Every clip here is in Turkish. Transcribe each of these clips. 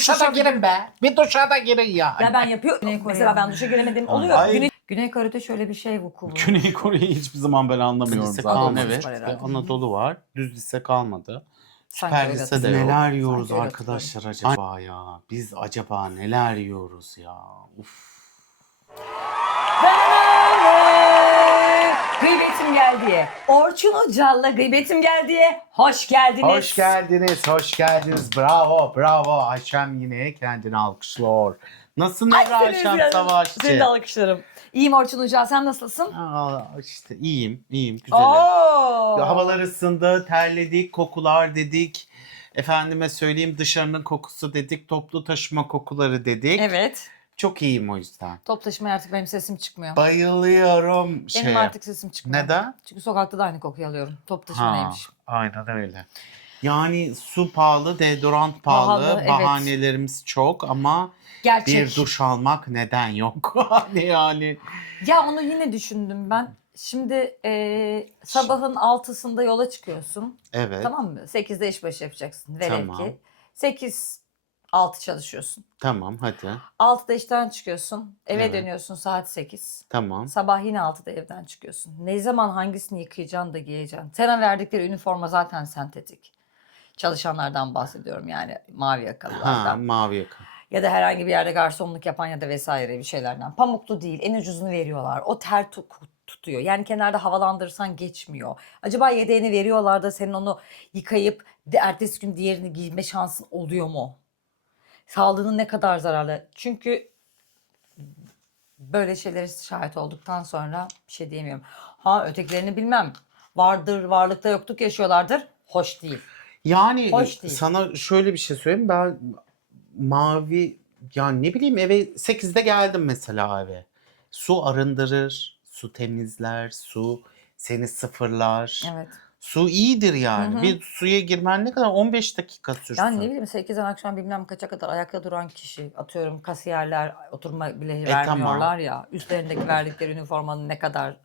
Duşa da girin be. Bir duşa da girin ya. Ya ben yapıyorum. Mesela ben duşa giremedim oluyor. Ay. Güney Kore'de şöyle bir şey vuku bulmuş. Güney Kore'yi hiçbir zaman ben anlamıyorum Lise zaten. kalmadı. Evet. Var herhalde. Anadolu var. Düz lise kalmadı. Sanki Süper öyle lise de yok. hatırlıyorum. Neler yiyoruz Sanki öyle arkadaşlar acaba ya? Biz acaba neler yiyoruz ya? Uf. Gıybetim geldi. Orçun Hoca'lla gıybetim geldi. Hoş geldiniz. Hoş geldiniz, hoş geldiniz. Bravo, bravo. Ayşem yine kendini alkışlıyor. Nasılsın Ay, Ebru Ayşem Savaşçı? Seni de alkışlarım. İyiyim Orçun Hoca, sen nasılsın? Aa, işte iyiyim, güzelim. Oo. Havalar ısındı, terledik, kokular dedik. Efendime söyleyeyim dışarının kokusu dedik, toplu taşıma kokuları dedik. Evet. Çok iyiyim o yüzden. Top taşımaya artık benim sesim çıkmıyor. Bayılıyorum Benim artık sesim çıkmıyor. Neden? Çünkü sokakta da aynı kokuyu alıyorum. Top taşıma neymiş? Aynen öyle. Yani su pahalı, deodorant pahalı, Pahalı, evet. bahanelerimiz çok ama Gerçek. bir duş almak neden yok? Hani yani. Ya onu yine düşündüm ben. Şimdi sabahın 6'sında yola çıkıyorsun. Evet. Tamam mı? 8'de işbaşı yapacaksın. Velev Tamam. ki. 8-6 çalışıyorsun. Tamam hadi. 6'da işten çıkıyorsun. Eve Evet. dönüyorsun saat 8. Tamam. Sabah yine 6'da evden çıkıyorsun. Ne zaman hangisini yıkayacaksın da giyeceksin. Sana verdikleri üniforma zaten sentetik. Çalışanlardan bahsediyorum yani mavi Ha, yakalılardan. mavi yaka. Ya da herhangi bir yerde garsonluk yapan ya da vesaire bir şeylerden. Pamuklu değil, en ucuzunu veriyorlar. O ter tutuyor. Yani kenarda havalandırırsan geçmiyor. Acaba yedeğini veriyorlar da senin onu yıkayıp ertesi gün diğerini giyme şansın oluyor mu? Sağlığının ne kadar zararlı? Çünkü böyle şeylere şahit olduktan sonra bir şey diyemiyorum. Ha ötekilerini bilmem. Vardır, varlıkta yokluk yaşıyorlardır. Hoş değil. Yani Hoş değil. sana şöyle bir şey söyleyeyim. Ben mavi yani ne bileyim eve 8'de geldim mesela eve. Su arındırır, su temizler, su seni sıfırlar. Evet. Su iyidir yani. Hı hı. Bir suya girmen ne kadar 15 dakika sürsün. Yani ne bileyim 8'den akşam bilmem kaça kadar ayakta duran kişi atıyorum kasiyerler oturma bile tamam. vermiyorlar ya. Üstlerindeki verdikleri üniformanın ne kadar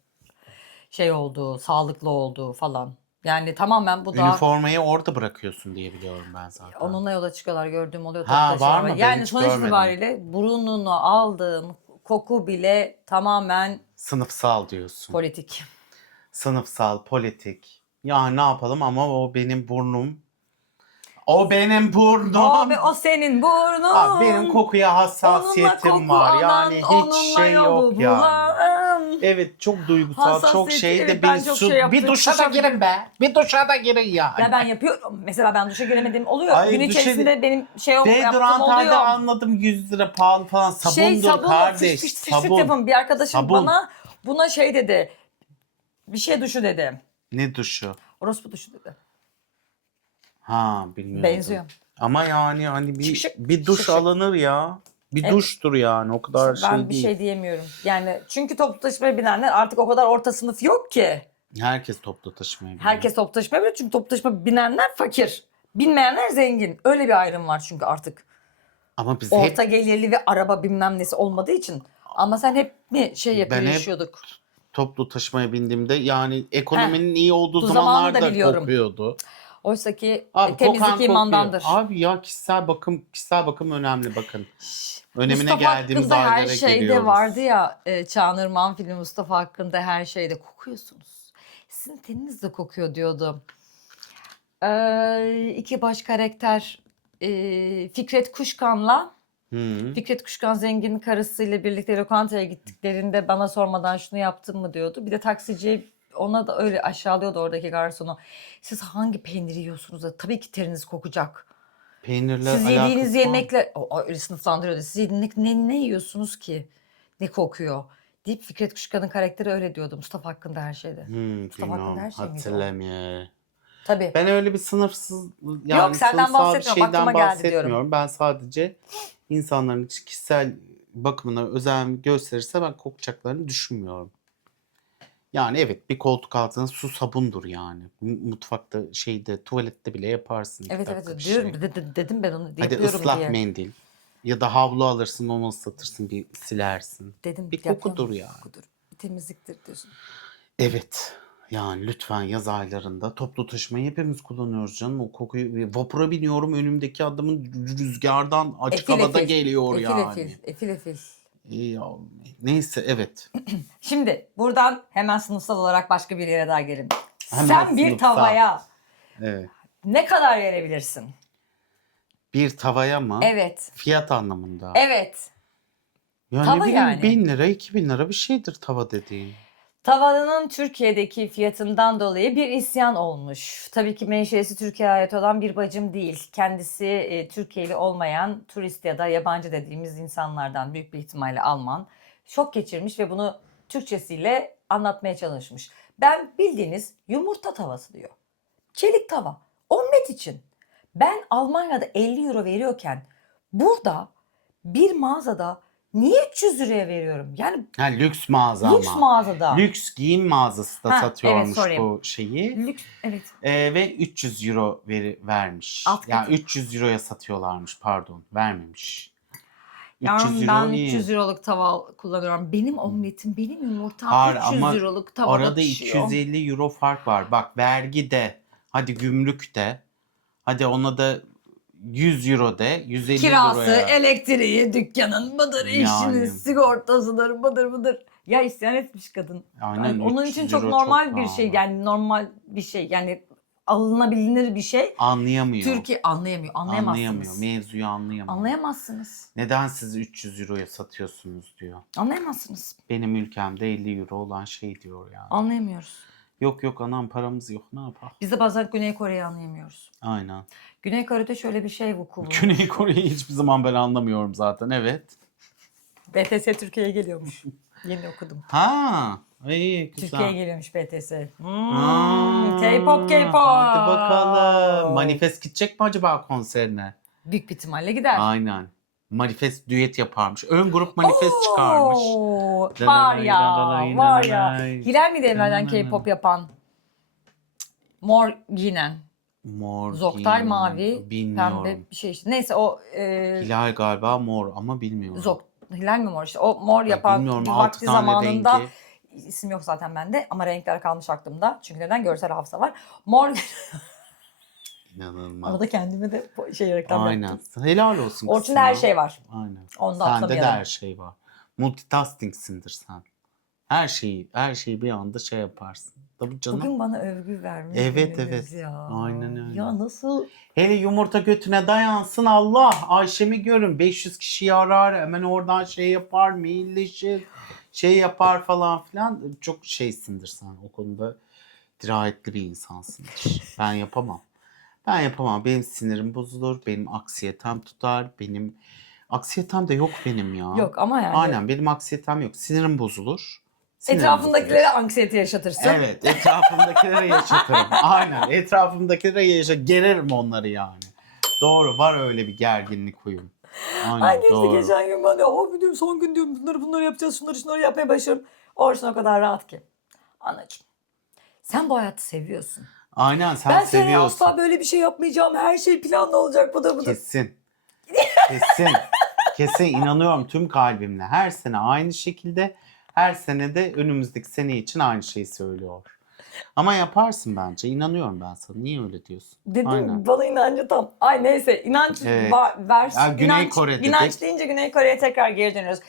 şey olduğu, sağlıklı olduğu falan. Yani tamamen bu da Üniformayı orada bırakıyorsun diye biliyorum ben zaten. onunla yola çıkıyorlar gördüğüm oluyor. Ha, top taşıma var mı? Ben Yani hiç sonuç görmedim. itibariyle burnunu aldığın koku bile tamamen Sınıfsal diyorsun. politik. Sınıfsal, politik. Ya ne yapalım ama o benim burnum. O benim burnum. O senin burnun. Abi benim kokuya hassasiyetim koku var. alan, Yani hiç onunla şey yolu yok yani. bulan. Evet çok duygusal, çok Hassasiyeti, şey de evet, bir ben çok su. şey yaptım. Bir duşa da girin be. Bir duşa da girin ya. Ya ben yapıyorum. Mesela ben duşa giremedim oluyor. Ay, Gün duşa- içerisinde benim yaptığım Deodorant hadi oluyor. anladım 100 lira pahalı falan. Sabundur Sabunla kardeş. fış sabun. yapın. Bir arkadaşım Sabun. buna şey dedi. Bir şey duşu dedi. Ne duşu? Orospu duşu dedi. Ha bilmiyorum. Benziyor. Ama yani hani Şık şık, bir duş şık şık. alınır ya. Bir Evet. duştur yani o kadar Ben şey bir değil. şey diyemiyorum. Yani çünkü toplu taşımaya binenler artık o kadar orta sınıf yok ki. Herkes toplu taşımaya biniyor. Herkes toplu taşımaya biniyor çünkü toplu taşıma binenler fakir. Binmeyenler zengin. Öyle bir ayrım var çünkü artık. Ama biz Orta hep gelirli ve araba bilmem nesi olmadığı için. Ama sen hep mi şey yapıyor Ben hep yaşıyorduk? toplu taşımaya bindiğimde yani ekonominin iyi olduğu bu zamanı da zamanlarda biliyorum. kokuyordu. Oysa ki Abi, temizlik kokan imandandır. kokuyor. Abi ya kişisel bakım önemli bakın. Önemine Mustafa geldiğimiz hakkında her ailelere şeyde geliyoruz. vardı ya Çağınırman filmi Mustafa hakkında her şeyde kokuyorsunuz. Sizin teniniz de kokuyor diyordu. İki baş karakter Fikret Kuşkan'la Hı. Fikret Kuşkan zengin karısıyla birlikte lokantaya gittiklerinde bana sormadan şunu yaptın mı diyordu. Bir de taksiciye ona da öyle aşağılıyordu oradaki garsonu. Siz hangi peyniri yiyorsunuz da tabii ki teriniz kokacak. Peynirle Siz alakası yediğiniz var. yemekle öyle sınıflandırıyordu. Siz yediğiniz ne yiyorsunuz ki? Ne kokuyor? Deyip Fikret Kuşkan'ın karakteri öyle diyordu. Mustafa hakkında her şeyde. Mustafa hakkında Bilmiyorum her şey miydi o? hatırlamıyorum. Tabii. Ben öyle bir sınıfsız yani Yok, senden sınıfsal bir bahsetmiyorum. şeyden Aklıma geldi diyorum. bahsetmiyorum. Ben sadece insanların kişisel bakımına özen gösterirse ben kokacaklarını düşünmüyorum. Yani evet bir koltuk altına su sabundur yani. Mutfakta şeyde tuvalette bile yaparsın. iki Evet dakika bir diyorum şey. dedim ben onu Hadi yapıyorum ıslak diye. mendil ya da havlu alırsın onu ıslatırsın bir silersin. Dedim Bir yapıyorum. kokudur yani. Kokudur. Bir temizliktir diyorsun. Evet. Yani lütfen yaz aylarında toplu taşımayı hepimiz kullanıyoruz canım. O kokuyu vapura biniyorum, önümdeki adamın rüzgardan açık Efil havada efil. geliyor Efil yani. efil. Efil efil. İyi ya. Neyse evet. Şimdi buradan hemen sınıfsal olarak başka bir yere daha gelelim. Hemen Sen bir sınıfsal. tavaya Evet. ne kadar verebilirsin? Bir tavaya mı? Evet. Fiyat anlamında. Evet. Yani Tava ne bileyim yani. 1000 lira 2000 lira bir şeydir tava dediğin. Tavanın Türkiye'deki fiyatından dolayı bir isyan olmuş. Tabii ki menşesi Türkiye'ye ait olan bir bacım değil. Kendisi Türkiye'li olmayan turist ya da yabancı dediğimiz insanlardan, büyük bir ihtimalle Alman. Şok geçirmiş ve bunu Türkçesiyle anlatmaya çalışmış. Ben bildiğiniz yumurta tavası diyor. Çelik tava. Omlet için. Ben Almanya'da 50 euro veriyorken burada bir mağazada niye 300 liraya veriyorum? Yani Ha, lüks mağaza lüks ama. mağazada. Lüks giyim mağazası da Ha, satıyormuş evet, sorry. bu şeyi. Lüks, evet. Ve 300 euro vermiş. Alt Yani katı. 300 euroya satıyorlarmış pardon. Vermemiş. 300 Yavrum euro ben iyi. 300 euroluk tava kullanıyorum. Benim omletim, benim yumurtam Hayır 300 ama euroluk tavada arada pişiyor. 250 euro fark var. Bak vergi de, hadi gümrük de, hadi ona da 100 euro de, 150 Kirası, euroya. elektriği, dükkanın mıdır, Yani. işinin sigortasıdır, mıdır. Ya isyan etmiş kadın. Aynen, Yani onun 300 için çok euro normal çok bir şey. pahalı. Yani normal bir şey. Yani alınabilir bir şey. Anlayamıyor. Türkiye anlayamıyor. Anlayamazsınız. Anlayamıyor. Mevzuyu anlayamıyor. Anlayamazsınız. Neden siz 300 euroya satıyorsunuz diyor. Anlayamazsınız. Benim ülkemde 50 euro olan şey diyor yani. Anlayamıyoruz. Yok anam paramız yok ne yapalım. Biz de bazen Güney Kore'yi anlayamıyoruz. Aynen. Güney Kore'de şöyle bir şey vuku bulmuş. Güney Kore'yi hiçbir zaman ben anlamıyorum zaten evet. BTS Türkiye'ye geliyormuş. Yeni okudum. Ha iyi güzel. Türkiye'ye geliyormuş BTS. K-pop. K-pop. Hadi bakalım. Manifest gidecek mi acaba konserine? Büyük bir ihtimalle gider. Aynen. Manifest düet yaparmış. Ön grup Manifest çıkarmış. Oo, var ya. Hilal miydi evvelden K-pop yapan? Mor giyinen. Mor Zoktay giyinen, mavi, bilmiyorum. pembe bir şey işte. Neyse o Hilal galiba mor ama bilmiyorum. Hilal mi mor işte. O mor yapan bilmiyorum, bir 6 vakti tane zamanında rengi. isim yok zaten bende ama renkler kalmış aklımda. Çünkü neden? Görsel hafıza var. Mor İnanılmaz. arada kendime de reklam Aynen. yaptım. Helal olsun Orçun'da kızına. her şey var. Aynen. Onu da Sende de atlamayalım. her şey var. Multitasking'sindir sen. Her şeyi bir anda şey yaparsın. Tabii canım. Bugün bana övgü vermiş. Evet. Ya. Aynen öyle. Ya nasıl? Hele yumurta götüne dayansın Allah. Ayşem'i görün 500 kişiyi arar hemen oradan şey yapar mailleşir şey yapar falan filan. Çok şeysindir sen o konuda dirayetli bir insansındır. Ben yapamam. Benim sinirim bozulur. Benim aksiyetem tutar. Benim aksiyetem de yok benim ya. Yok ama yani. Aynen benim aksiyetem yok. Sinirim bozulur. Sinirim Etrafındakilere bozulur. anksiyete yaşatırsın. Evet etrafımdakilere yaşatırım. Aynen etrafımdakilere geririm onları yani. Doğru var öyle bir gerginlik huyum. Aynen Hangisi doğru. geçen gün ben de diyorum son gün diyorum bunları yapacağız şunları yapmaya başlıyorum. Orçun o kadar rahat ki. Anacığım sen bu hayatı seviyorsun. Aynen sen Ben seneye seviyorsun. asla böyle bir şey yapmayacağım. Her şey planlı olacak budur. Kesin. Kesin inanıyorum tüm kalbimle. Her sene aynı şekilde her sene de önümüzdeki sene için aynı şeyi söylüyor. Ama yaparsın bence. İnanıyorum ben sana. Niye öyle diyorsun? Dedim Aynen. bana inancı tam. Ay neyse inanç Evet. vers. Ya Güney Kore dedik. İnanç deyince Güney Kore'ye tekrar geri dönüyoruz.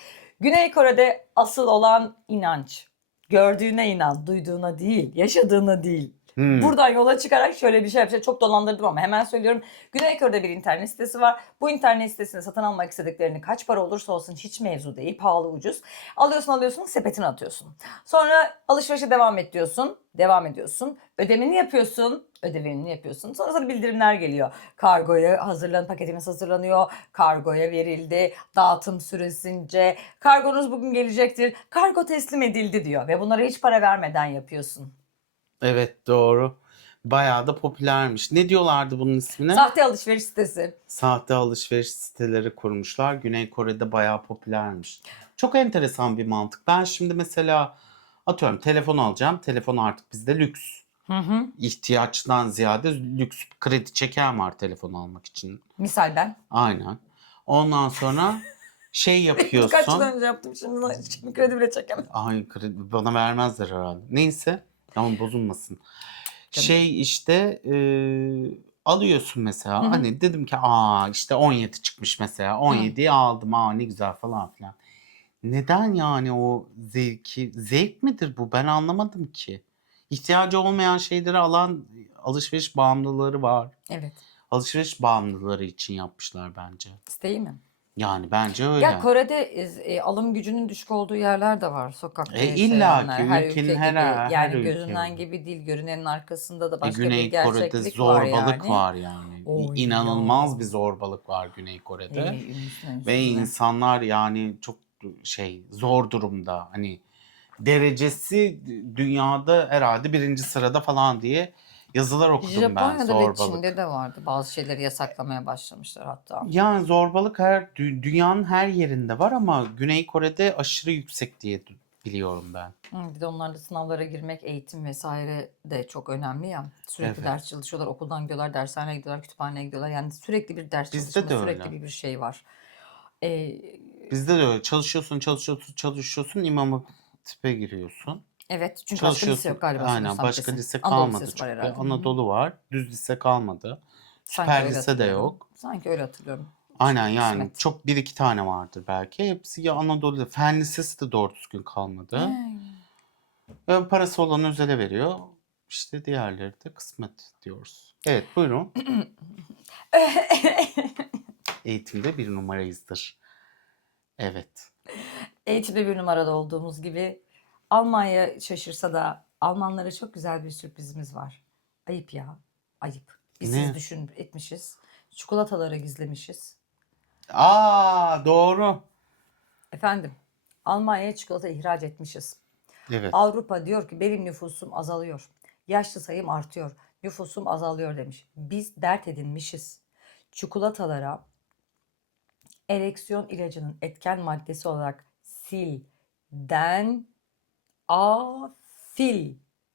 Güney Kore'de asıl olan inanç. Gördüğüne inan, duyduğuna değil, yaşadığına değil. Buradan yola çıkarak şöyle bir şey yapacağım. Çok dolandırdım ama hemen söylüyorum. Güney Kore'de bir internet sitesi var. Bu internet sitesinde satın almak istediklerini kaç para olursa olsun hiç mevzu değil. Pahalı ucuz. Alıyorsun sepetine atıyorsun. Sonra alışverişe devam et diyorsun. Devam ediyorsun. Ödemeni yapıyorsun. Sonra sana bildirimler geliyor. Kargoya paketiniz hazırlanıyor. Kargoya verildi. Dağıtım süresince. Kargonuz bugün gelecektir. Kargo teslim edildi diyor. Ve bunlara hiç para vermeden yapıyorsun. Evet doğru. Bayağı da popülermiş. Ne diyorlardı bunun ismine? Sahte alışveriş sitesi. Sahte alışveriş siteleri kurmuşlar. Güney Kore'de bayağı popülermiş. Çok enteresan bir mantık. Ben şimdi mesela atıyorum telefon alacağım. Telefon artık bizde lüks. İhtiyaçtan ziyade lüks kredi çeken var telefon almak için. Misal ben. Aynen. Ondan sonra şey yapıyorsun. Kaç yıl önce yaptım şimdi kredi bile çekemem. Ay kredi bana vermezler herhalde. Neyse. Tamam bozulmasın. Canım. Şey işte alıyorsun mesela. Hı hı. Hani dedim ki işte 17 çıkmış mesela. 17'yi aldım. Ne güzel falan filan. Neden yani o zevk midir bu? Ben anlamadım ki. İhtiyacı olmayan şeyleri alan alışveriş bağımlıları var. Evet. Alışveriş bağımlıları için yapmışlar bence. İsteği mi? Yani bence öyle. Ya Kore'de alım gücünün düşük olduğu yerler de var. Sokakta İlla ki yaşayanlar. Her ülkenin ülke her gibi. her Yani ülke var. görünen gibi değil. Görünenin arkasında da başka bir Güney Kore'de gerçeklik var zorbalık yani. var yani. Oy İnanılmaz ya. bir zorbalık var Güney Kore'de. Üstüne Ve üstüne. insanlar yani çok zor durumda. Hani derecesi dünyada herhalde birinci sırada falan diye yazılar okudum ben Japonya'da ve Çin'de zorbalık. de vardı. Bazı şeyleri yasaklamaya başlamışlar hatta. Yani zorbalık dünyanın her yerinde var ama Güney Kore'de aşırı yüksek diye biliyorum ben. Bir de onlarda sınavlara girmek, eğitim vesaire de çok önemli ya. Sürekli Evet. ders çalışıyorlar, okuldan gidiyorlar, dershaneye gidiyorlar, kütüphaneye gidiyorlar. Yani sürekli bir ders Bizde çalışma, de sürekli öyle. bir şey var. Ee, Bizde de öyle. Çalışıyorsun, İmam Hatip'e giriyorsun. evet, çünkü başka lise Çalışıyorsun. yok galiba Aynen sanırsam başka kesin. lise Anadolu kalmadı Lisesi var çünkü. herhalde. Hı hı. Anadolu var. Düz lise kalmadı. Sanki Süper öyle lise de hatırlıyorum. yok. Sanki öyle hatırlıyorum. Aynen yani Kısmet. çok bir iki tane vardır belki. Hepsi ya Anadolu'da. Fen lisesi de doğru düzgün kalmadı. Parası olan özele veriyor. İşte diğerleri de kısmet diyoruz. Evet buyurun. Eğitimde bir numarayızdır. Evet. Eğitimde bir numarada olduğumuz gibi Almanya şaşırsa da Almanlara çok güzel bir sürprizimiz var. Ayıp ya. Ayıp. Biz siz Ne? düşün etmişiz. Çikolataları gizlemişiz. Doğru. Efendim, Almanya'ya çikolata ihraç etmişiz. Evet. Avrupa diyor ki benim nüfusum azalıyor. Yaşlı sayım artıyor. Nüfusum azalıyor demiş. Biz dert edinmişiz. Çikolatalara ereksiyon ilacının etken maddesi olarak sildenafil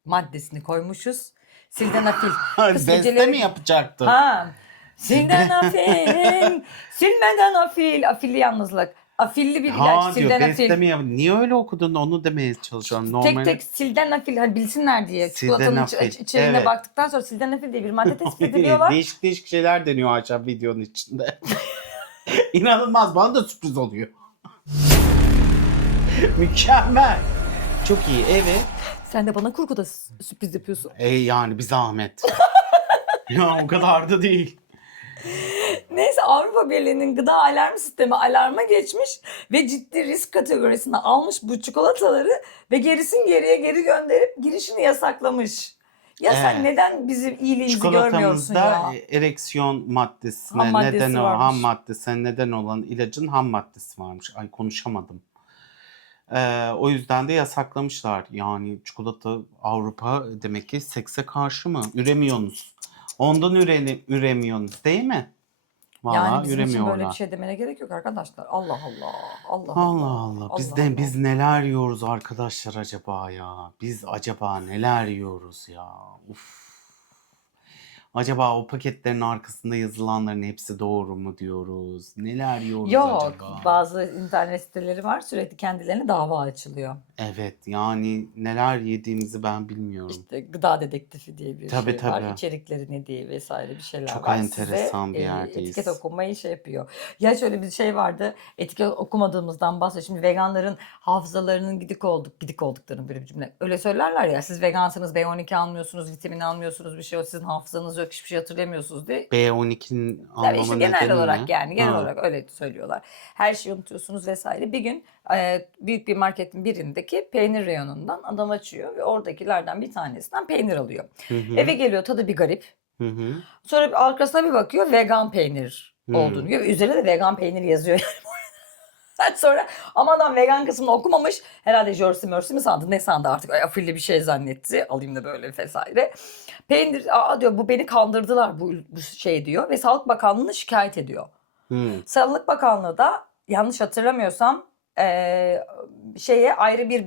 maddesini koymuşuz. Sildenafil. Kız Beste geceleri mi yapacaktın? ha. Sildenafil. Sildenafil. Afilli yalnızlık. Afilli bir ilaç. Diyor beste Sildenafil. mi Niye öyle okudun onu demeye çalışıyorum. Tek Normal tek sildenafil hani bilsinler diye çikolatanın sildenafil. içeriğine Evet. baktıktan sonra sildenafil diye bir madde tespit ediliyorlar. Değişik değişik şeyler deniyor Ayşe videonun içinde. İnanılmaz bana da sürpriz oluyor. Mükemmel. Çok iyi evet. Sen de bana kurguda sürpriz yapıyorsun. Yani bir zahmet. Ya o kadar da değil. Neyse Avrupa Birliği'nin gıda alarm sistemi alarma geçmiş ve ciddi risk kategorisine almış bu çikolataları ve gerisin geriye geri gönderip girişini yasaklamış. Ya sen Evet. neden bizim iyiliğimizi görmüyorsun ya? Çikolatamızda ereksiyon maddesine Ham maddesi neden varmış. ham maddesine neden olan ilacın ham maddesi varmış. Ay konuşamadım. O yüzden de yasaklamışlar. Yani çikolata Avrupa demek ki sekse karşı mı? Üremiyorsunuz. Ondan üremiyorsunuz değil mi? Vallahi Yani bizim için üremiyorlar. böyle bir şey demene gerek yok arkadaşlar. Allah Allah. Allah Allah Allah. Allah. Allah Biz neler yiyoruz arkadaşlar acaba ya? Biz acaba neler yiyoruz ya? Uf. Acaba o paketlerin arkasında yazılanların hepsi doğru mu diyoruz? Neler yiyoruz Yok, acaba? bazı internet siteleri var sürekli kendilerine dava açılıyor. Evet yani neler yediğimizi ben bilmiyorum. İşte gıda dedektifi diye bir Tabii, şey var. tabii. İçerikleri ne diye vesaire bir şeyler Çok var. enteresan Size bir yerdeyiz. etiket okumayı şey yapıyor. Ya şöyle bir şey vardı. Etiket okumadığımızdan bahsediyor. Şimdi veganların hafızalarının gidik olduklarını böyle bir cümle. Öyle söylerler ya siz vegansınız B12 almıyorsunuz, vitamin almıyorsunuz bir şey yok. Sizin hafızanız yok hiçbir şey hatırlamıyorsunuz diye. B12'nin Yani almama işte genel nedeni olarak ne? yani genel Ha. olarak öyle söylüyorlar. Her şeyi unutuyorsunuz vesaire. Bir gün büyük bir marketin birindeki peynir reyonundan adam açıyor ve oradakilerden bir tanesinden peynir alıyor. Hı hı. Eve geliyor tadı bir garip. Hı hı. Sonra arkasına bir bakıyor vegan peynir olduğunu görüyor. Üzerine de vegan peynir yazıyor. Sonra aman vegan kısmını okumamış. Herhalde Jersey Mercy mi sandı ne sandı artık afilli bir şey zannetti. Alayım da böyle vesaire. Peynir diyor bu beni kandırdılar bu şey diyor. Ve Sağlık Bakanlığı'nı şikayet ediyor. Sağlık Bakanlığı da yanlış hatırlamıyorsam şeye ayrı bir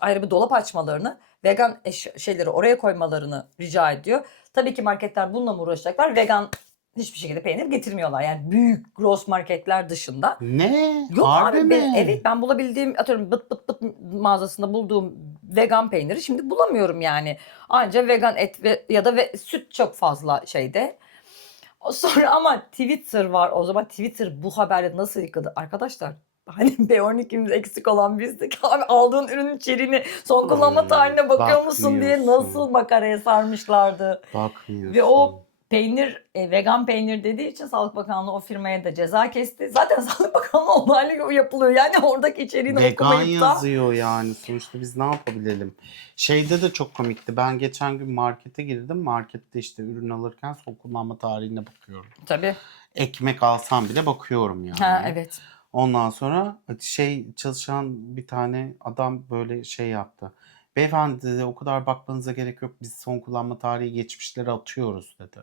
ayrı bir dolap açmalarını vegan şeyleri oraya koymalarını rica ediyor. Tabii ki marketler bununla mı uğraşacaklar? Vegan hiçbir şekilde peynir getirmiyorlar. Yani büyük gross marketler dışında. Ne? Yok Harbi abi mi? evet ben bulabildiğim atıyorum bıt bıt bıt mağazasında bulduğum vegan peyniri şimdi bulamıyorum yani. Anca vegan et ya da süt çok fazla şeyde. Sonra ama Twitter var. O zaman Twitter bu haberi nasıl yıkadı? Arkadaşlar hani B12'miz eksik olan bizdik. Abi aldığın ürünün içeriğini son kullanma tarihine bakıyor musun diye bakmıyorsun. nasıl makaraya sarmışlardı. Bakmıyorsun. Ve o peynir, vegan peynir dediği için Sağlık Bakanlığı o firmaya da ceza kesti. Zaten Sağlık Bakanlığı onaylı yapılıyor. Yani oradaki içeriğini Vegan okumayıp da. yazıyor yani. Sonuçta biz ne yapabilelim? Şeyde de çok komikti. Ben geçen gün markete girdim. Markette işte ürün alırken son kullanma tarihine bakıyorum. Tabii. Ekmek alsam bile bakıyorum yani. Ha, evet. Ondan sonra çalışan bir tane adam böyle şey yaptı. Beyefendi dedi, o kadar bakmanıza gerek yok. Biz son kullanma tarihi geçmişleri atıyoruz dedi.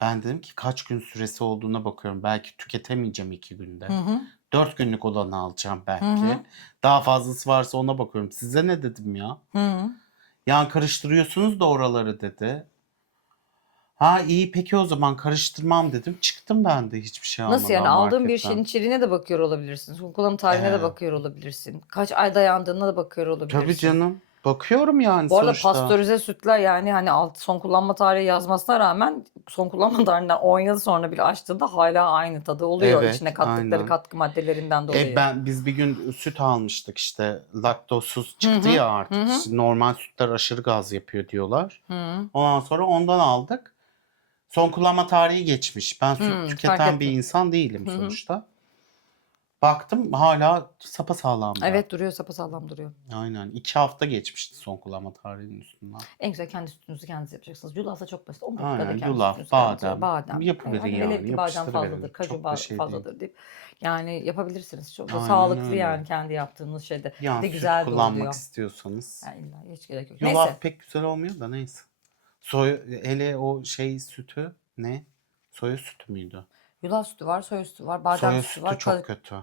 Ben dedim ki kaç gün süresi olduğuna bakıyorum. Belki tüketemeyeceğim 2 günde. Hı hı. 4 günlük olanı alacağım belki. Hı hı. Daha fazlası varsa ona bakıyorum. Size ne dedim ya? Hı hı. Yani karıştırıyorsunuz da oraları dedi. Ha iyi peki o zaman karıştırmam dedim. Çıktım ben de hiçbir şey almadan Nasıl yani aldığın bir marketten. şeyin içeriğine de bakıyor olabilirsin. Son kullanım tarihine de bakıyor olabilirsin. Kaç ay dayandığına da bakıyor olabilirsin. Tabii canım. Bakıyorum yani Bu arada sonuçta. pastörize sütler yani hani son kullanma tarihi yazmasına rağmen son kullanma tarihinden 10 yıl sonra bile açtığında hala aynı tadı oluyor. Evet, İçine kattıkları aynen. katkı maddelerinden dolayı. Biz bir gün süt almıştık işte laktozsuz çıktı Hı hı, ya artık. hı hı. İşte normal sütler aşırı gaz yapıyor diyorlar. Hı. Ondan sonra ondan aldık. Son kullanma tarihi geçmiş. Ben süt Fark tüketen bir ettim. insan değilim Hı hı. sonuçta. Baktım hala sapasağlam da. Evet duruyor sapasağlam duruyor. Aynen. 2 hafta geçmişti son kullanma tarihinin üstünden. En güzel kendi sütünüzü kendiniz yapacaksınız. Yulaf da çok basit. 10 Aynen, dakikada kendi yulaf, sütünüzü kendiniz badem. Badem. Yapıverin Hani yani, velev ki badem yapıştırıverin. fazladır, kaju Çok da şey fazladır deyip. Yani yapabilirsiniz. Çok da Aynen sağlıklı öyle. yani kendi yaptığınız şeyde. Bir Yani de süt güzel de kullanmak oluyor. istiyorsanız. Yani illa hiç gerek yok. Yulaf Neyse. pek güzel olmuyor da neyse. Hele o sütü ne? Soya sütü müydü? Yulaf sütü var, soya sütü var, badem Soya sütü sütü var, çok kötü.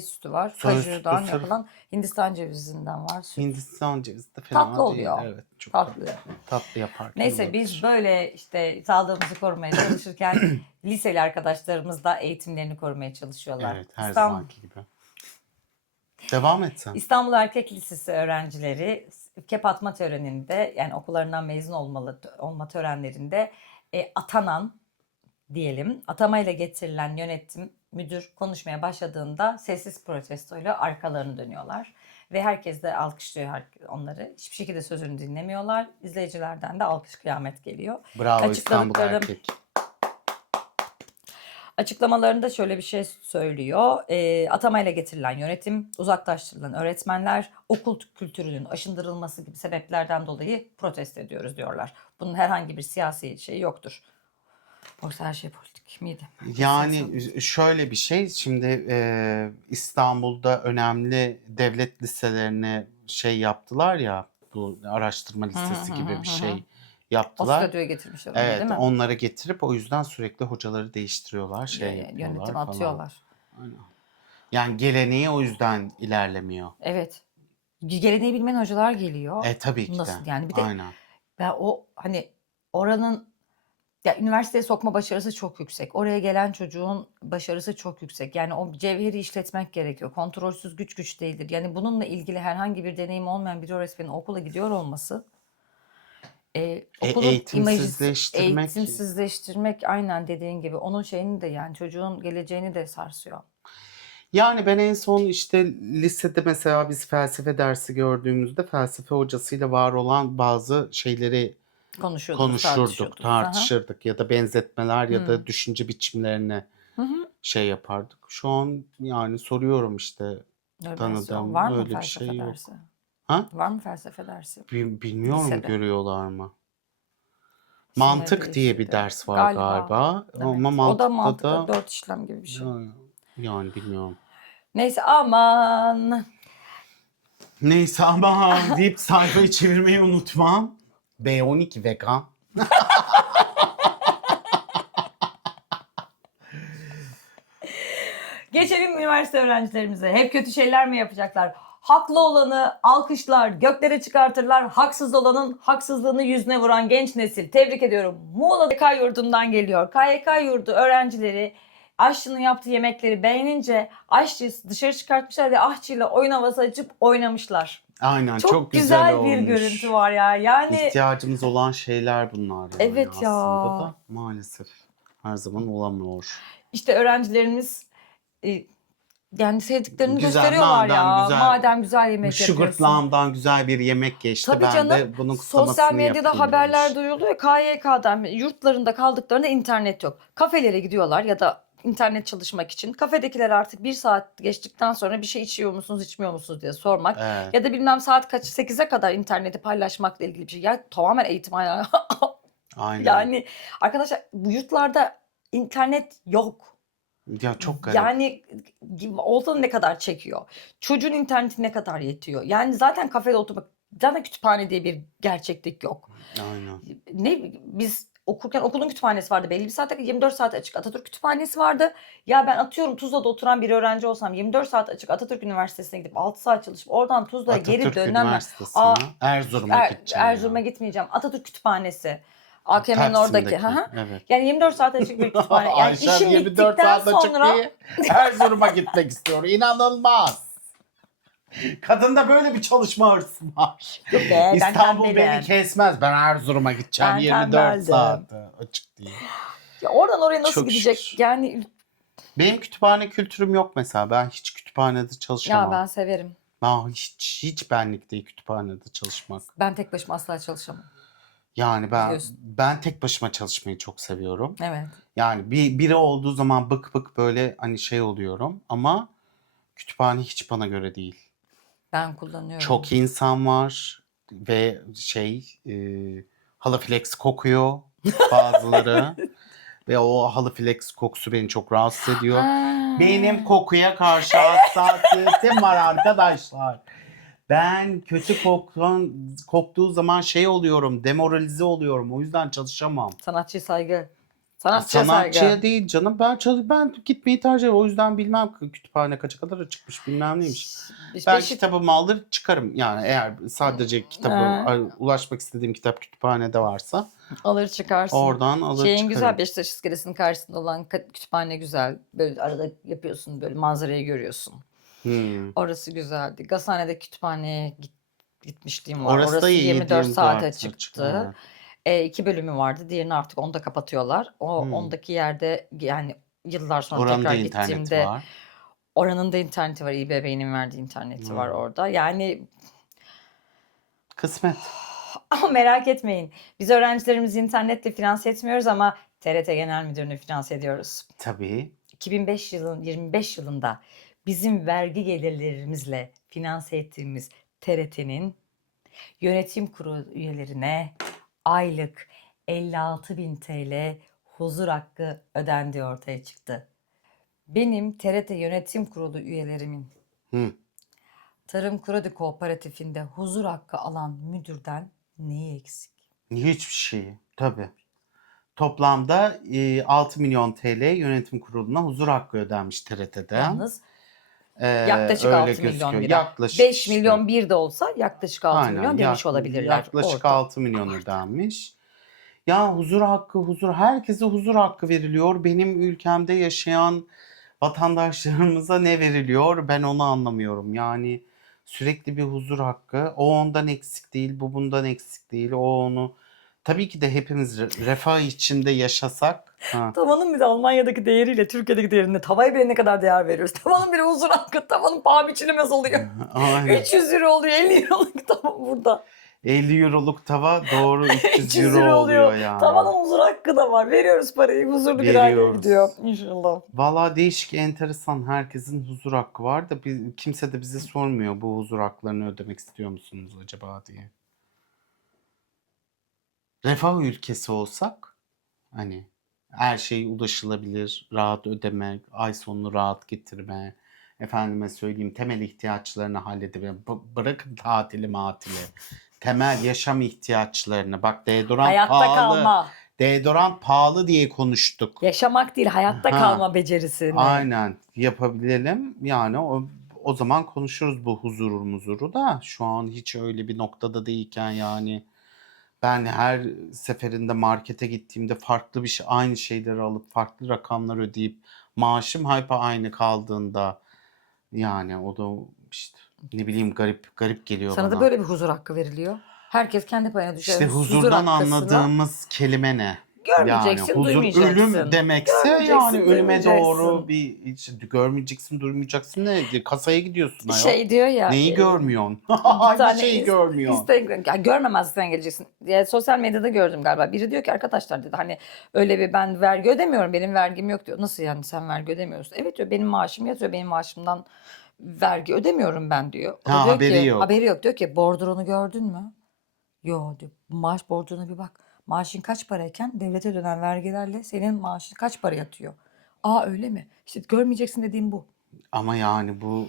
sütü var, Soya kajudan sütü sırf yapılan Hindistan cevizinden var süt. Hindistan cevizi de fena Tatlı değil. oluyor. Evet, çok Tatlı. tatlı yaparken Neyse olabilir. biz böyle işte sağlığımızı korumaya çalışırken liseli arkadaşlarımız da eğitimlerini korumaya çalışıyorlar. Evet, her zamanki gibi. Devam et sen. İstanbul Erkek Lisesi öğrencileri KEP atma töreninde yani okullarından mezun olma törenlerinde atanan diyelim atamayla getirilen yönetim müdür konuşmaya başladığında sessiz protestoyla arkalarını dönüyorlar. Ve herkes de alkışlıyor onları. Hiçbir şekilde sözünü dinlemiyorlar. İzleyicilerden de alkış kıyamet geliyor. Bravo İstanbul Erkek. Açıklamalarında şöyle bir şey söylüyor. Atamayla getirilen yönetim, uzaklaştırılan öğretmenler, okul kültürünün aşındırılması gibi sebeplerden dolayı protesto ediyoruz diyorlar. Bunun herhangi bir siyasi şeyi yoktur. Oysa her şey politik miydi? Yani şöyle bir şey. Şimdi İstanbul'da önemli devlet liselerine yaptılar ya. Bu araştırma lisesi gibi bir şey O yaptılar. statüye getirmişler onu Evet, değil mi? onları getirip o yüzden sürekli hocaları değiştiriyorlar, yapıyorlar Yönetim falan. atıyorlar. Aynen. Yani geleneği o yüzden ilerlemiyor. Evet. Geleneği bilmeyen hocalar geliyor. Tabii ki de. Nasıl yani? Bir de Aynen. ben o hani oranın ya üniversiteye sokma başarısı çok yüksek. Oraya gelen çocuğun başarısı çok yüksek. Yani o cevheri işletmek gerekiyor. Kontrolsüz güç değildir. Yani bununla ilgili herhangi bir deneyim olmayan bir öğretmenin okula gidiyor olması okulun eğitimsizleştirmek aynen dediğin gibi onun şeyini de yani çocuğun geleceğini de sarsıyor. Yani ben en son işte lisede mesela biz felsefe dersi gördüğümüzde felsefe hocasıyla var olan bazı şeyleri konuşurduk, tartışırdık ya da benzetmeler ya da düşünce biçimlerine yapardık. Şu an yani soruyorum işte tanıdığım var mı öyle bir felsefe şey yok. dersi? Ha? Var mı felsefe dersi? Bilmiyorum Lisede. görüyorlar mı? İsimleri Mantık diye bir değişti. ders var galiba. Evet. Ama O da mantıkta da 4 işlem gibi bir şey. yani bilmiyorum. Neyse aman. Neyse ama deyip sayfayı çevirmeyi unutmam. B12 vegan. Geçelim üniversite öğrencilerimize. Hep kötü şeyler mi yapacaklar? Haklı olanı alkışlar, göklere çıkartırlar. Haksız olanın haksızlığını yüzüne vuran genç nesil. Tebrik ediyorum. Muğla KYK yurdundan geliyor. KYK yurdu öğrencileri aşçının yaptığı yemekleri beğenince aşçıyı dışarı çıkartmışlar ve aşçıyla oyun havası açıp oynamışlar. Aynen Çok güzel güzel bir olmuş. görüntü var ya. Yani İhtiyacımız olan şeyler bunlar yani evet ya. aslında da maalesef her zaman olamıyor. İşte öğrencilerimiz e, yani sevdiklerini Güzel, gösteriyorlar madem ya. güzel, Madem güzel bu yemek şu yapıyorsun. gırtlağımdan güzel bir yemek geçti. Tabii Ben canım. de bunun Sosyal kutlamasını medyada yapayım haberler demiş. duyuluyor. KYK'dan yurtlarında kaldıklarında internet yok. Kafelere gidiyorlar ya da internet çalışmak için. Kafedekiler artık 1 saat geçtikten sonra bir şey içiyor musunuz, içmiyor musunuz diye sormak. Evet, Ya da bilmem saat kaç, 8'e kadar interneti paylaşmakla ilgili bir şey. Ya tamamen eğitim ayağı. aynen. Yani arkadaşlar bu yurtlarda internet yok. Ya çok garip. Yani olsa ne kadar çekiyor? Çocuğun interneti ne kadar yetiyor? Yani zaten kafede oturmak, zaten kütüphane diye bir gerçeklik yok. Aynen. Ne biz okurken okulun kütüphanesi vardı. Belli bir saate 24 saat açık. Atatürk Kütüphanesi vardı. Ya ben atıyorum Tuzla'da oturan bir öğrenci olsam 24 saat açık Atatürk Üniversitesi'ne gidip 6 saat çalışıp oradan Tuzla'ya geri Atatürk dönemem. Üniversitesi'ne, Erzurum'a gideceğim Erzurum'a ya. gitmeyeceğim. Atatürk Kütüphanesi. AKM'nin oradaki. Taksim'deki, evet. Yani 24 saat açık bir kütüphane. Yani Ayşem işim 24 bittikten saat açık sonra diye Erzurum'a gitmek istiyor. İnanılmaz. Kadında böyle bir çalışma hırsı var. yok be ben İstanbul beni tembelim. kesmez. Ben Erzurum'a gideceğim Ben 24 tembeldim. saat açık diye. Ya oradan oraya nasıl Çok gidecek? şükür. Yani Benim kütüphane kültürüm yok mesela. Ben hiç kütüphanede ya çalışamam. ben severim. Ben hiç benlik değil kütüphanede çalışmak. Ben tek başıma asla çalışamam. Yani Biliyorsun. ben tek başıma çalışmayı çok seviyorum. Evet. Yani biri olduğu zaman bık bık böyle hani şey oluyorum ama kütüphane hiç bana göre değil. Ben kullanıyorum. Çok insan var ve halı flex kokuyor bazıları ve o halı flex kokusu beni çok rahatsız ediyor. Ha. Benim kokuya karşı hassasiyetim var arkadaşlar. Ben kötü koktuğu zaman şey oluyorum, demoralize oluyorum. O yüzden çalışamam. Sanatçıya saygı. Sanatçıya Sanatçıya saygı. değil canım. Ben gitmeyi tercih ediyorum. O yüzden bilmem kütüphane kaça kadar açıkmış bilmem neymiş. Ben kitabımı alır çıkarım. Yani eğer sadece ulaşmak istediğim kitap kütüphanede varsa alır çıkarsın. oradan alır Şeyin çıkarım. güzel, Beşiktaş iskelesinin karşısında olan kütüphane güzel. Böyle arada yapıyorsun, böyle manzarayı görüyorsun. Orası güzeldi. Gazhane'de kütüphaneye gitmişliğim var. Orası da iyi, 24 7/24 saat açık, açıktı. evet. 2 bölümü vardı. Diğerini artık onda kapatıyorlar. Ondaki yerde yani yıllar sonra Oranın da tekrar interneti gittiğimde var. oranın da interneti var. İBB'nin verdiği interneti var orada. Yani Kısmet. ama merak etmeyin. Biz öğrencilerimizi internetle finanse etmiyoruz ama TRT Genel Müdürlüğü'nü finanse ediyoruz. Tabii. 25 yılında bizim vergi gelirlerimizle finanse ettiğimiz TRT'nin yönetim kurulu üyelerine aylık 56.000 TL huzur hakkı ödendiği ortaya çıktı. Benim TRT yönetim kurulu üyelerimin Tarım Kredi Kooperatifinde huzur hakkı alan müdürden neyi eksik? Hiçbir şey. Tabii. Toplamda 6 milyon TL yönetim kuruluna huzur hakkı ödenmiş TRT'de. Yalnız yaklaşık öyle 6 milyon gözüküyor. lira. Yaklaşık 5 işte. milyon bir de olsa yaklaşık 6 Aynen, milyon demiş olabilirler. yaklaşık orada. 6 milyon ödenmiş. Ya huzur hakkı, herkese huzur hakkı veriliyor. Benim ülkemde yaşayan vatandaşlarımıza ne veriliyor ben onu anlamıyorum. Yani sürekli bir huzur hakkı. O ondan eksik değil, bu bundan eksik değil. O onu. Tabii ki de hepimiz refah içinde yaşasak. Tavanın bile Almanya'daki değeriyle Türkiye'deki değerine tavaya bile ne kadar değer veriyoruz. Tavanın bile huzur hakkı, tavanın paha biçilemez oluyor. Aynen. 300 lira oluyor, 50 euroluk tavan burada. 50 euroluk tava doğru 300 300 euro lira oluyor oluyor. yani. Tavanın huzur hakkı da var. Veriyoruz parayı, huzurlu bir aile Veriyoruz. gidiyor inşallah. Valla değişik, enteresan. Herkesin huzur hakkı var da kimse de bize sormuyor bu huzur haklarını ödemek istiyor musunuz acaba diye. Refah ülkesi olsak hani her şey ulaşılabilir, rahat ödeme, ay sonunu rahat getirme, efendime söyleyeyim temel ihtiyaçlarını halledeme, bırakın tatili matili, temel yaşam ihtiyaçlarını. Bak deodorant Hayatta pahalı. kalma. Deodorant pahalı diye konuştuk. Yaşamak değil, hayatta kalma becerisini. Aynen yapabilelim. Yani o zaman konuşuruz bu huzuru da. Şu an hiç öyle bir noktada değilken yani ben her seferinde markete gittiğimde farklı bir şey, aynı şeyleri alıp farklı rakamlar ödeyip Maaşım hep aynı kaldığında yani o da işte ne bileyim garip geliyor Sana da bana. böyle bir huzur hakkı veriliyor. Herkes kendi payına düşen İşte huzur huzurdan hakkısını anladığımız kelime ne? Yani görmeyeceksin, huzur ölüm duymayacaksın. demekse Görmeyeceksin, yani ölüme doğru duymayacaksın. bir işte görmeyeceksin, duymayacaksın ne? Kasaya gidiyorsun ayol. Şey diyor ya Neyi görmüyorsun? bir Hangi tane şeyi görmüyorsun? Instagram, ya görmemezlikten geleceksin. Ya, sosyal medyada gördüm galiba. Biri diyor ki arkadaşlar dedi hani öyle bir ben vergi ödemiyorum. Benim vergim yok diyor. Nasıl yani sen vergi ödemiyorsun? Evet diyor benim maaşım yatıyor. Benim maaşımdan vergi ödemiyorum ben diyor. O da Ha diyor haberi ki yok. haberi yok. Diyor ki bordronu gördün mü? Yo diyor. Maaş bordrona bir bak. Maaşın kaç parayken devlete ödenen vergilerle senin maaşın kaç para yatıyor? Aa öyle mi? İşte görmeyeceksin dediğim bu. Ama yani bu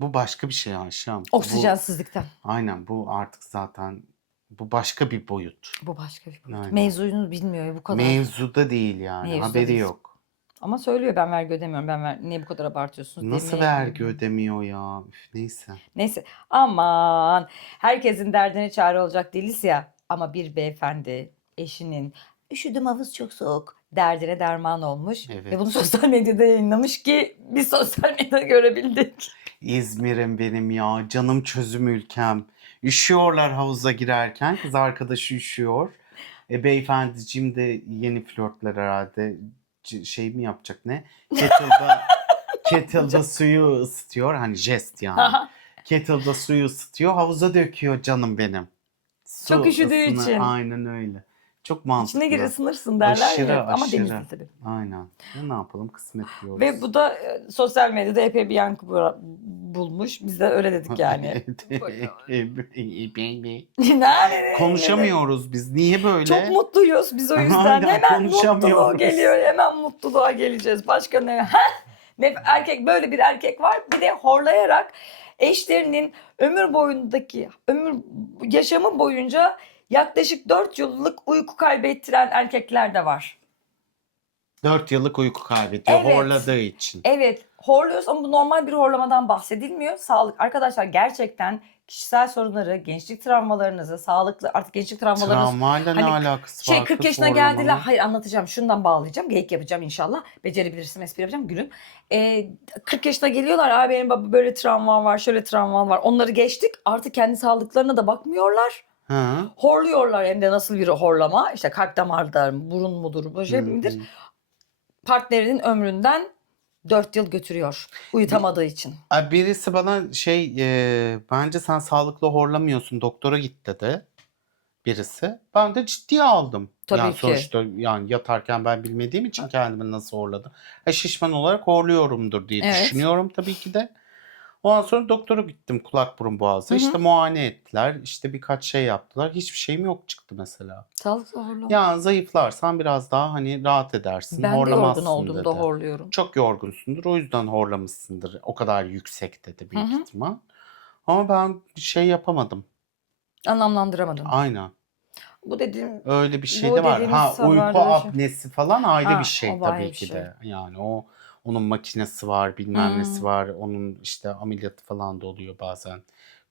başka bir şey Ayşem. Bu Oksijensizlikten. aynen bu artık zaten bu başka bir boyut. Bu başka bir boyut. Aynen. Mevzunu bilmiyor ya bu kadar. Mevzuda değil yani. Mevzuda Haberi değil. yok. Ama söylüyor ben vergi ödemiyorum. Niye bu kadar abartıyorsunuz? Nasıl demeye vergi geliyor. ödemiyor ya? Üf, neyse. Neyse aman herkesin derdine çare olacak değiliz ya. Ama bir beyefendi eşinin üşüdüm havuz çok soğuk derdine derman olmuş. Evet. Ve bunu sosyal medyada yayınlamış ki biz sosyal medyada görebildik. İzmir'im benim ya. Canım çözüm ülkem. Üşüyorlar havuza girerken. Kız arkadaşı üşüyor. Beyefendiciğim de yeni flörtler herhalde. Şey mi yapacak ne? Kettle'da suyu ısıtıyor. Hani jest yani. Kettle'da suyu ısıtıyor. Havuza döküyor canım benim. Çok üşüdüğü ısını- için. Aynen öyle. Çok mantıklı. İçine gir ısınırsın derler Aşırı, ya. Ama aşırı. denizde tabii. Aynen. Ne yapalım kısmet diyoruz. Ve bu da sosyal medyada epey bir yankı bulmuş. Biz de öyle dedik yani. Yani, Konuşamıyoruz biz. Niye böyle? çok mutluyuz biz o yüzden. Aynen, Hemen konuşamıyoruz. mutluluğu geliyor. Hemen mutluluğa geleceğiz. Başka ne? Erkek böyle bir erkek var. Bir de horlayarak eşlerinin yaşamı boyunca yaklaşık 4 yıllık uyku kaybettiren erkekler de var. 4 yıllık uyku kaybediyor Evet. horladığı için. Evet, horluyoruz ama bu normal bir horlamadan bahsedilmiyor. Arkadaşlar gerçekten kişisel sorunları, gençlik travmalarınızı, sağlıklı artık gençlik travmalarınız Travmayla ne hani alakası var? 40 kız yaşına horlamanın? geldiler. Hayır anlatacağım. Şundan bağlayacağım. Geyik yapacağım inşallah. Becerebilirsem espri yapacağım. Gülün. 40 yaşına geliyorlar. Abi benim baba böyle travmam var, şöyle travmam var. Onları geçtik. Artık kendi sağlıklarına da bakmıyorlar. Hı. Horluyorlar hem de nasıl bir horlama? İşte kalp damarları, burun mudur, bu şey midir? Partnerinin ömründen 4 yıl götürüyor. Uyutamadığı için. Birisi bana bence sen sağlıklı horlamıyorsun doktora git dedi. Birisi. Ben de ciddiye aldım. Tabii yani ki. sonuçta yani yatarken ben bilmediğim için kendimi nasıl horladım. Şişman olarak horluyorumdur diye Evet. düşünüyorum tabii ki de. Ondan sonra doktora gittim kulak burun boğazı. Hı hı. İşte muayene ettiler. İşte birkaç şey yaptılar. Hiçbir şeyim yok çıktı mesela. Sağlıklı horlama. Yani zayıflarsan biraz daha hani rahat edersin. Ben de yorgun horlamazsın olduğumda dedi. horluyorum. Çok yorgunsundur. O yüzden horlamışsındır. O kadar yüksek dedi büyük Hı hı. ihtimal. Ama ben bir şey yapamadım. Anlamlandıramadım. Aynen. Bu dediğim Öyle bir şey Bu de var. dediğimiz Ha uyku sabahları şey- apnesi falan ayrı Ha, bir şey o ayrı tabii bir ki şey. de. Yani onun makinesi var, bilmem nesi Hmm. var. Onun işte ameliyatı falan da oluyor bazen.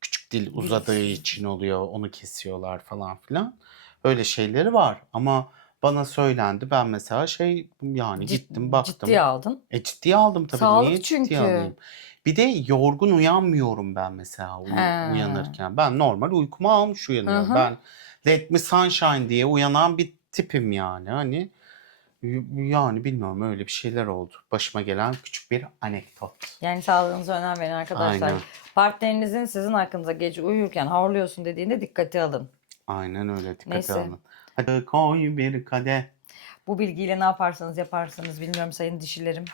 Küçük dil uzadığı için oluyor. Onu kesiyorlar falan filan. Öyle şeyleri var ama bana söylendi. Ben mesela yani gittim baktım. Ciddiye aldın. Ciddiye aldım tabii. Sağlık Niye ciddiye çünkü. alayım? Bir de yorgun uyanmıyorum ben mesela He. uyanırken. Ben normal uykumu almış uyanıyorum. Hı hı. Ben Let Me Sunshine diye uyanan bir tipim yani. Hani yani bilmiyorum öyle bir şeyler oldu. Başıma gelen küçük bir anekdot. Yani sağlığınıza önem verin arkadaşlar. Aynen. Partnerinizin sizin hakkınızda gece uyurken horluyorsun dediğinde dikkate alın. Aynen öyle dikkate Neyse. alın. Hadi koy bir kadeh. Bu bilgiyle ne yaparsanız yaparsınız bilmiyorum sayın dişilerim.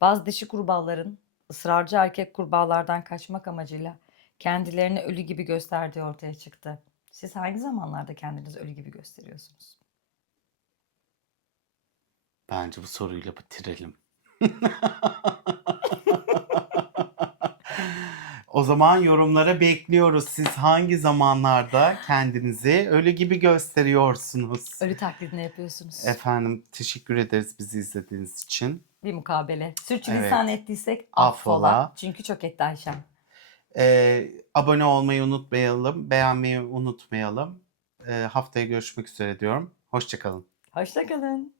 Bazı dişi kurbağaların ısrarcı erkek kurbağalardan kaçmak amacıyla kendilerini ölü gibi gösterdiği ortaya çıktı. Siz hangi zamanlarda kendinizi ölü gibi gösteriyorsunuz? Bence bu soruyla bitirelim. O zaman yorumlara bekliyoruz. Siz hangi zamanlarda kendinizi ölü gibi gösteriyorsunuz? Ölü taklidini yapıyorsunuz. Efendim teşekkür ederiz bizi izlediğiniz için. Bir mukabele. Sürçülisan ettiysek Affola. affola. Çünkü çok etti Ayşem. Abone olmayı unutmayalım. Beğenmeyi unutmayalım. Haftaya görüşmek üzere diyorum. Hoşça kalın. Hoşça kalın.